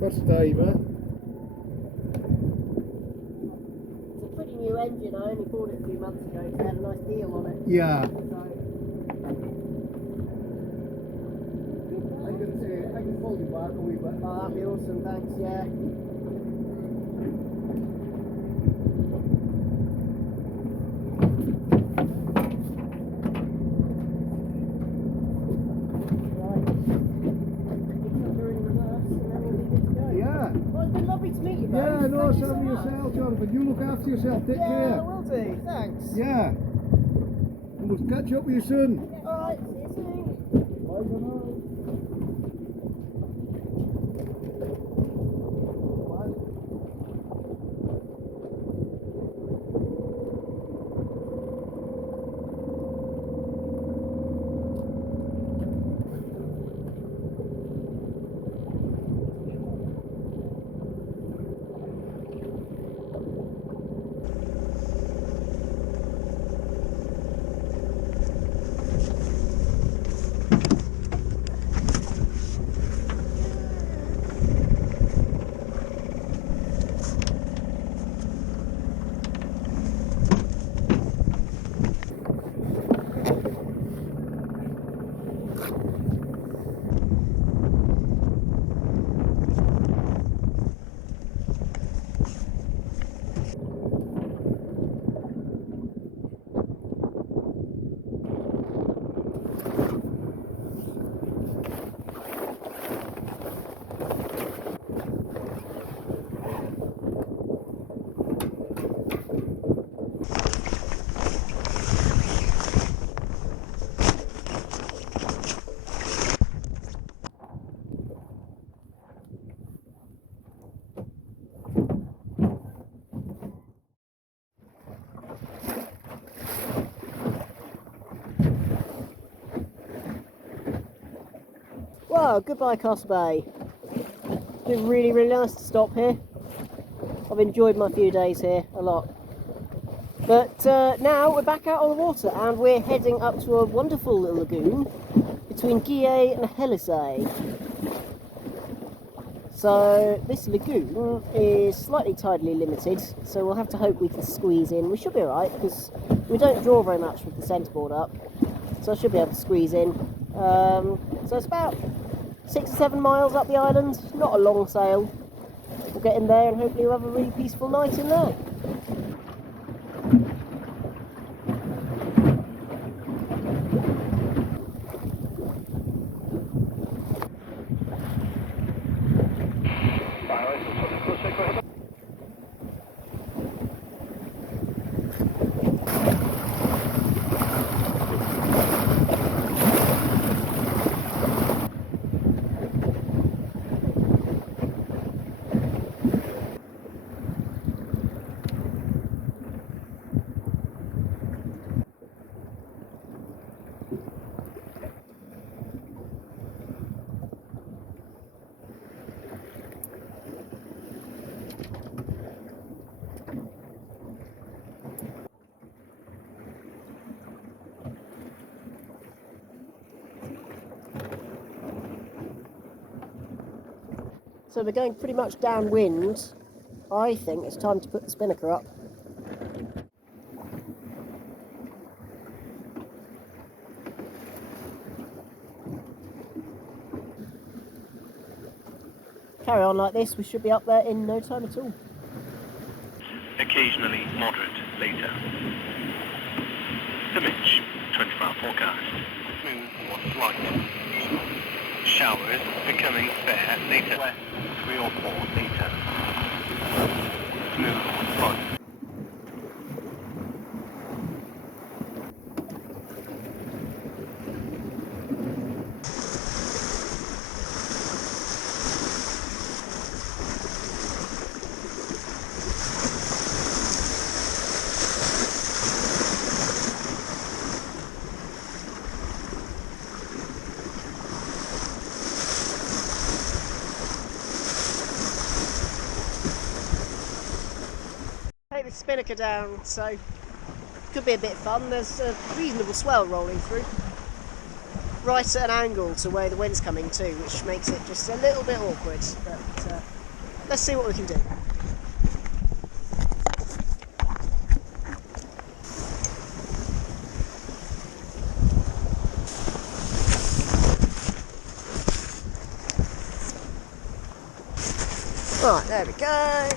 First diver. It's a pretty new engine. I only bought it a few months ago. It had a nice deal on it. Yeah. So, I can fold you back a wee bit. oh, that'd be awesome. Thanks. Yeah. Lovely to meet you, both. Yeah, no, Thank you serve so much. yourself, Jonathan. You look after yourself. Take Yeah, care. I will do. Thanks. Yeah. And we'll catch up with you soon. Alright, see you soon. Bye for now. Well, goodbye Castle Bay. It's been really, really nice to stop here. I've enjoyed my few days here a lot. But now we're back out on the water and we're heading up to a wonderful little lagoon between Gighay and Hellisay. So this lagoon is slightly tidally limited, so we'll have to hope we can squeeze in. We should be alright because we don't draw very much with the centreboard up, so I should be able to squeeze in. So it's about 6 or 7 miles up the island, not a long sail. We'll get in there and hopefully we'll have a really peaceful night in there. So we're going pretty much downwind. I think it's time to put the spinnaker up. Carry on like this, we should be up there in no time at all. Occasionally moderate later. The Minch, 24-hour forecast. Smooth or slight. Showers becoming fair later. West 3 or 4 later. Smooth or slight. Take the spinnaker down, so could be a bit fun. There's a reasonable swell rolling through. right at an angle to where the wind's coming to, which makes it just a little bit awkward. But let's see what we can do. Right, there we go.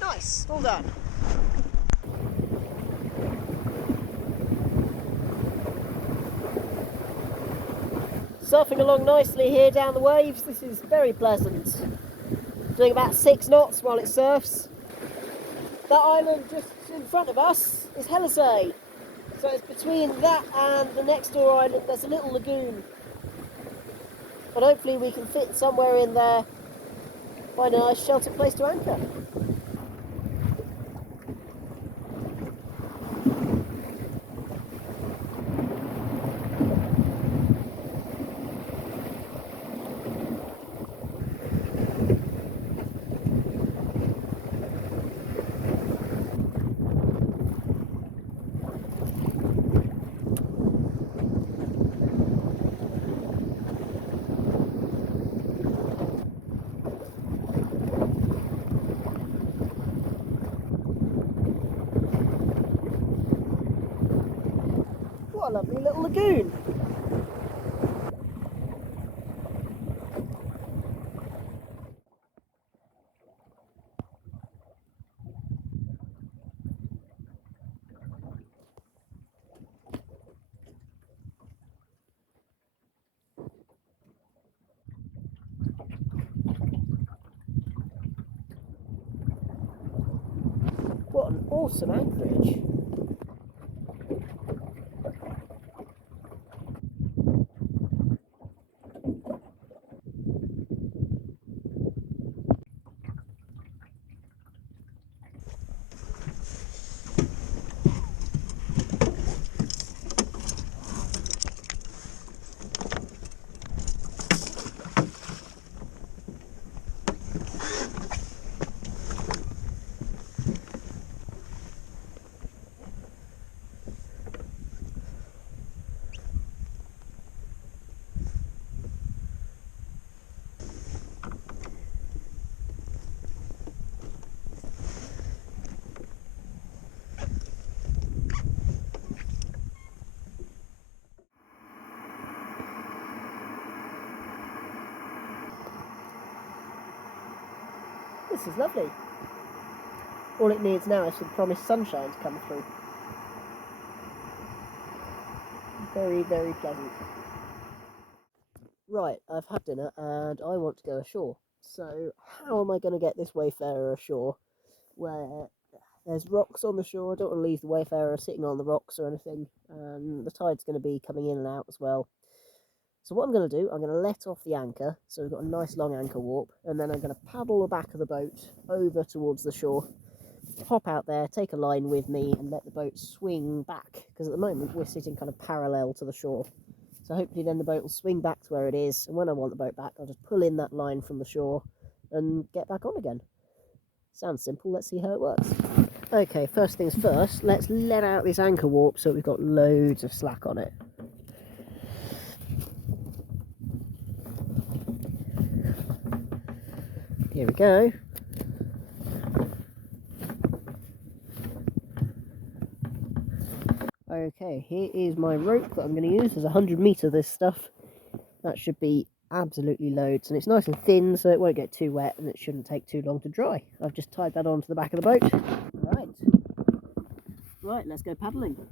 Nice, all done. Surfing along nicely here down the waves. This is very pleasant. Doing about 6 knots while it surfs. That island just in front of us is Hellisay. So it's between that and the next door island. There's a little lagoon. But hopefully we can fit somewhere in there. Find a nice sheltered place to anchor. What a lovely little lagoon. What an awesome anchorage. This is lovely. All it needs now is for the promised sunshine to come through. Very, very pleasant. Right, I've had dinner and I want to go ashore. So how am I going to get this Wayfarer ashore where there's rocks on the shore? I don't want to leave the Wayfarer sitting on the rocks or anything. And the tide's going to be coming in and out as well. So what I'm going to do, I'm going to let off the anchor, so we've got a nice long anchor warp, and then I'm going to paddle the back of the boat over towards the shore, hop out there, take a line with me, and let the boat swing back, because at the moment we're sitting kind of parallel to the shore. So hopefully then the boat will swing back to where it is, and when I want the boat back, I'll just pull in that line from the shore and get back on again. Sounds simple, let's see how it works. Okay, first things first, let's let out this anchor warp so we've got loads of slack on it. Here we go. Okay, here is my rope that I'm going to use. There's 100 metre of this stuff. That should be absolutely loads. And it's nice and thin, so it won't get too wet and it shouldn't take too long to dry. I've just tied that onto the back of the boat. Right, let's go paddling.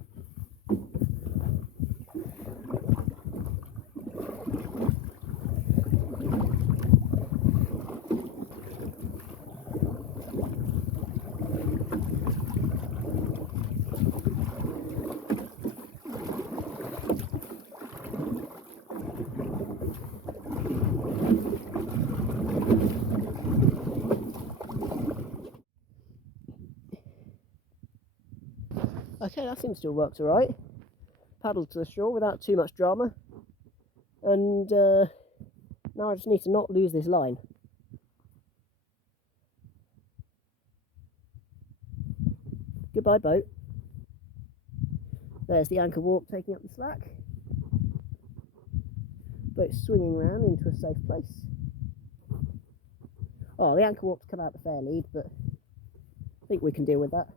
Okay, that seems to have worked alright. Paddled to the shore without too much drama. And now I just need to not lose this line. Goodbye, boat. There's the anchor warp taking up the slack. Boat swinging around into a safe place. Oh, the anchor warp's come out the fair lead, but I think we can deal with that.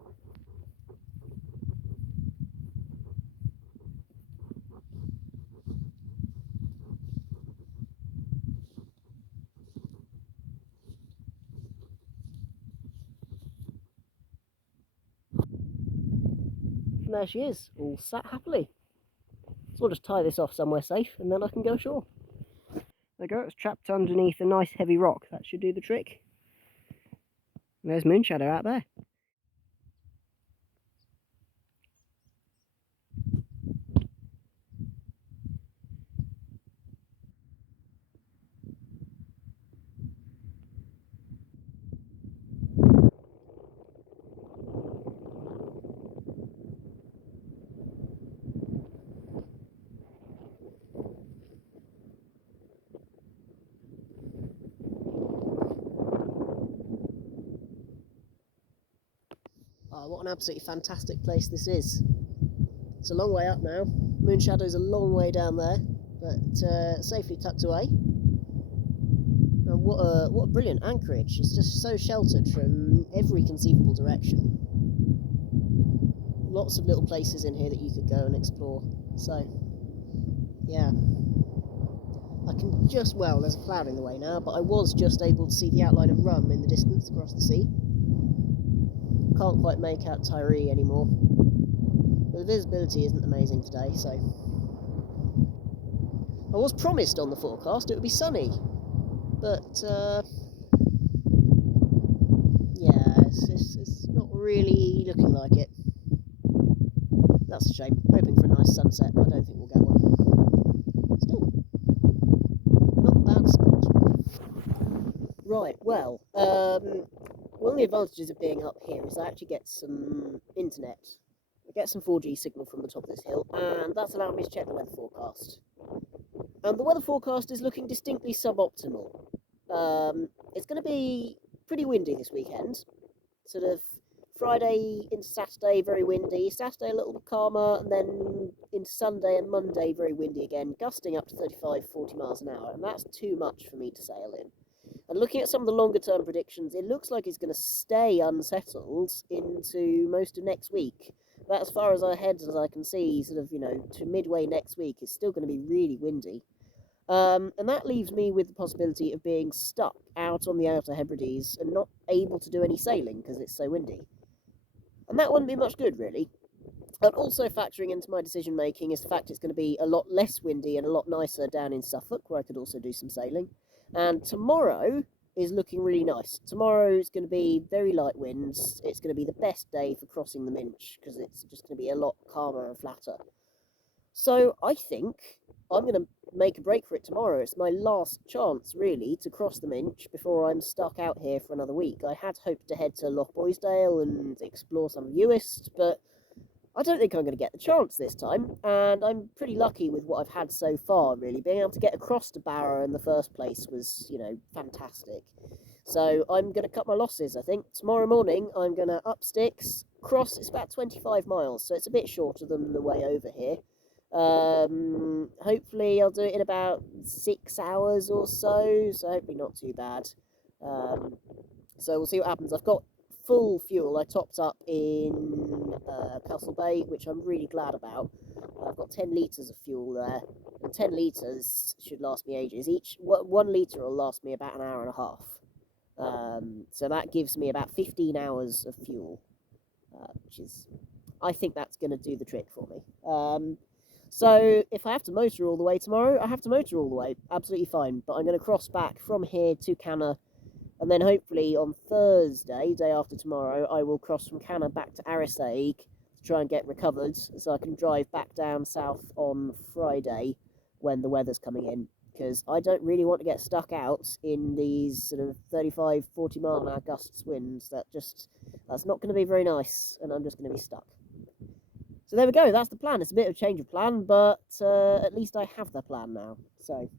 And there she is, all sat happily. So I'll just tie this off somewhere safe and then I can go ashore. There we go, it's trapped underneath a nice heavy rock. That should do the trick. And there's Moonshadow out there. Oh, what an absolutely fantastic place this is. It's a long way up now. Moonshadow's a long way down there, but safely tucked away. And what a brilliant anchorage. It's just so sheltered from every conceivable direction. Lots of little places in here that you could go and explore. So, yeah. I can just, well, there's a cloud in the way now, but I was just able to see the outline of Rum in the distance across the sea. Can't quite make out Tyree anymore. But the visibility isn't amazing today, so... I was promised on the forecast it would be sunny, but yeah, it's not really looking like it. That's a shame. Hoping for a nice sunset, but I don't think we'll get one. Still, not a bad spot. Right, well, one of the advantages of being up here is I actually get some internet. I get some 4G signal from the top of this hill, and that's allowed me to check the weather forecast. And the weather forecast is looking distinctly suboptimal. It's going to be pretty windy this weekend. Sort of Friday into Saturday, very windy. Saturday a little bit calmer, and then into Sunday and Monday, very windy again, gusting up to 35, 40 miles an hour. And that's too much for me to sail in. And looking at some of the longer term predictions, it looks like it's going to stay unsettled into most of next week. But as far as ahead as I can see, sort of, to midway next week, it's still going to be really windy. And that leaves me with the possibility of being stuck out on the Outer Hebrides and not able to do any sailing because it's so windy. And that wouldn't be much good, really. And also factoring into my decision making is the fact it's going to be a lot less windy and a lot nicer down in Suffolk, where I could also do some sailing. And tomorrow is looking really nice. Tomorrow is going to be very light winds. It's going to be the best day for crossing the Minch because it's just going to be a lot calmer and flatter. So I think I'm going to make a break for it tomorrow. It's my last chance, really, to cross the Minch before I'm stuck out here for another week. I had hoped to head to Loch Boisdale and explore some of Uist, but I don't think I'm going to get the chance this time, and I'm pretty lucky with what I've had so far, really. Being able to get across to Barra in the first place was, fantastic. So I'm going to cut my losses, I think. Tomorrow morning, I'm going to up sticks, cross. It's about 25 miles, so it's a bit shorter than the way over here. Hopefully I'll do it in about 6 hours or so hopefully not too bad. So we'll see what happens. I've got full fuel. I topped up in Castle Bay, which I'm really glad about. I've got 10 litres of fuel there, and 10 litres should last me ages. Each 1 litre will last me about an hour and a half. So that gives me about 15 hours of fuel, which is, I think that's going to do the trick for me. So if I have to motor all the way tomorrow, I have to motor all the way, absolutely fine. But I'm going to cross back from here to Canna, and then hopefully on Thursday, day after tomorrow, I will cross from Canna back to Arisaig to try and get recovered, so I can drive back down south on Friday when the weather's coming in. Because I don't really want to get stuck out in these sort of 35, 40 mile an hour gusts winds. That's not going to be very nice, and I'm just going to be stuck. So there we go, that's the plan. It's a bit of a change of plan, but at least I have the plan now. So,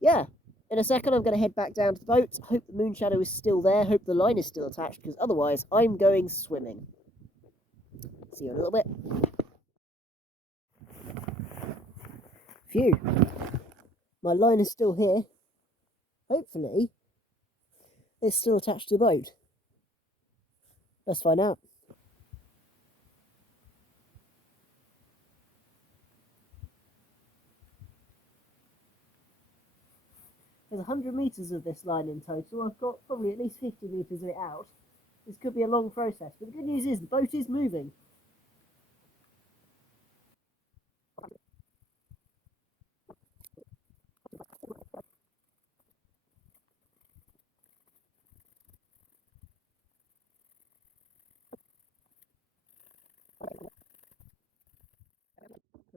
yeah. In a second, I'm going to head back down to the boat. Hope the Moonshadow is still there. Hope the line is still attached, because otherwise I'm going swimming. See you in a little bit. Phew. My line is still here. Hopefully, it's still attached to the boat. Let's find out. There's 100 metres of this line in total. I've got probably at least 50 metres of it out. This could be a long process, but the good news is the boat is moving.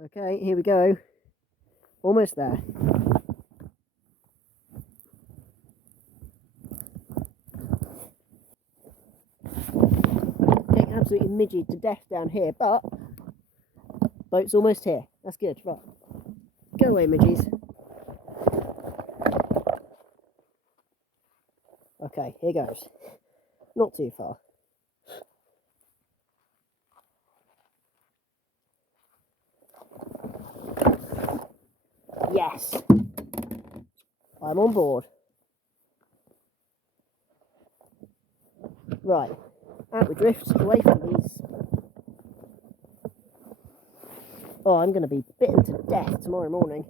Okay, here we go. Almost there. Getting absolutely midged to death down here, but boat's almost here. That's good. Right. Go away, midgies. Okay, here goes. Not too far. Yes! I'm on board. Right. Out we drift, away from these. Oh, I'm going to be bitten to death tomorrow morning.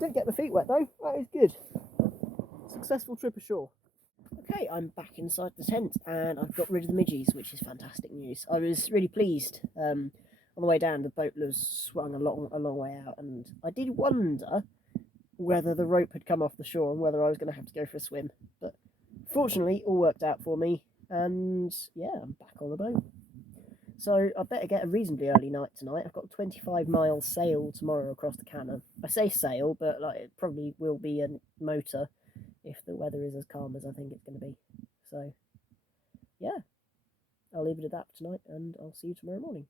Didn't get my feet wet though, that is good. Successful trip ashore. Okay, I'm back inside the tent and I've got rid of the midgies, which is fantastic news. I was really pleased. On the way down, the boat was swung a long way out, and I did wonder whether the rope had come off the shore and whether I was going to have to go for a swim. But fortunately, all worked out for me, and yeah, I'm back on the boat. So I better get a reasonably early night tonight. I've got a 25-mile sail tomorrow across the Cannon. I say sail, but like it probably will be a motor if the weather is as calm as I think it's going to be. So yeah, I'll leave it at that for tonight, and I'll see you tomorrow morning.